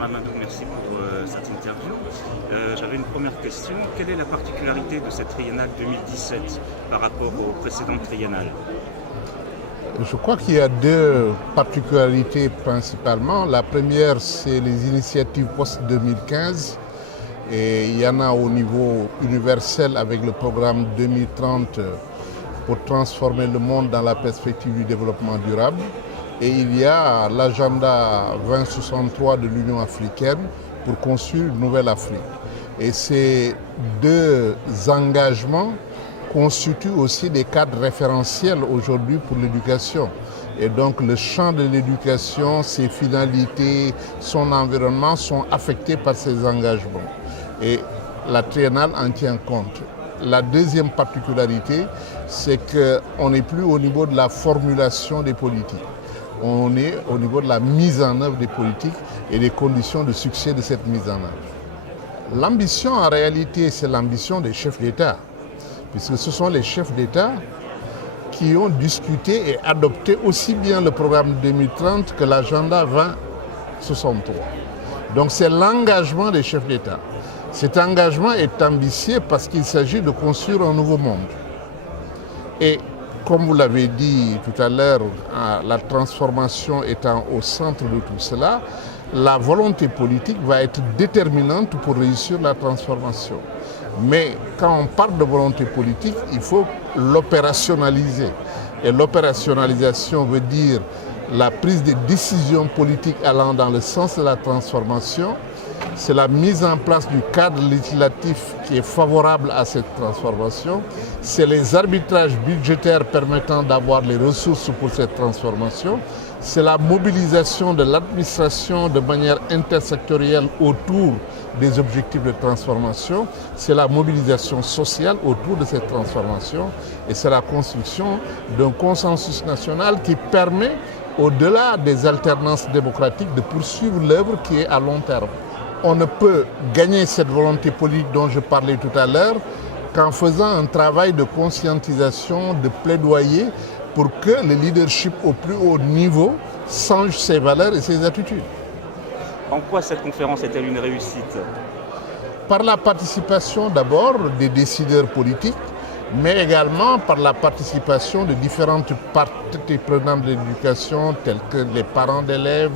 Ramadou, merci pour cette interview. J'avais une première question. Quelle est la particularité de cette triennale 2017 par rapport aux précédentes triennales? Je crois qu'il y a deux particularités principalement. La première, c'est les initiatives post-2015. Et il y en a au niveau universel avec le programme 2030 pour transformer le monde dans la perspective du développement durable. Et il y a l'agenda 2063 de l'Union africaine pour construire une nouvelle Afrique. Et ces deux engagements constituent aussi des cadres référentiels aujourd'hui pour l'éducation. Et donc le champ de l'éducation, ses finalités, son environnement sont affectés par ces engagements. Et la triennale en tient compte. La deuxième particularité, c'est qu'on n'est plus au niveau de la formulation des politiques. On est au niveau de la mise en œuvre des politiques et des conditions de succès de cette mise en œuvre. L'ambition, en réalité, c'est l'ambition des chefs d'État, puisque ce sont les chefs d'État qui ont discuté et adopté aussi bien le programme 2030 que l'agenda 2063. Donc c'est l'engagement des chefs d'État. Cet engagement est ambitieux parce qu'il s'agit de construire un nouveau monde. Et comme vous l'avez dit tout à l'heure, la transformation étant au centre de tout cela, la volonté politique va être déterminante pour réussir la transformation. Mais quand on parle de volonté politique, il faut l'opérationnaliser. Et l'opérationnalisation veut dire la prise de décisions politiques allant dans le sens de la transformation. C'est la mise en place du cadre législatif qui est favorable à cette transformation. C'est les arbitrages budgétaires permettant d'avoir les ressources pour cette transformation. C'est la mobilisation de l'administration de manière intersectorielle autour des objectifs de transformation. C'est la mobilisation sociale autour de cette transformation. Et c'est la construction d'un consensus national qui permet, au-delà des alternances démocratiques, de poursuivre l'œuvre qui est à long terme. On ne peut gagner cette volonté politique dont je parlais tout à l'heure qu'en faisant un travail de conscientisation, de plaidoyer pour que le leadership au plus haut niveau change ses valeurs et ses attitudes. En quoi cette conférence est-elle une réussite? Par la participation d'abord des décideurs politiques, mais également par la participation de différentes parties prenantes de l'éducation, telles que les parents d'élèves,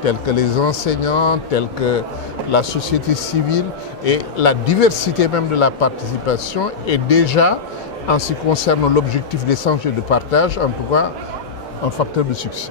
tels que les enseignants, tels que la société civile, et la diversité même de la participation est déjà, en ce qui concerne l'objectif d'échange et de partage, en tout cas, un facteur de succès.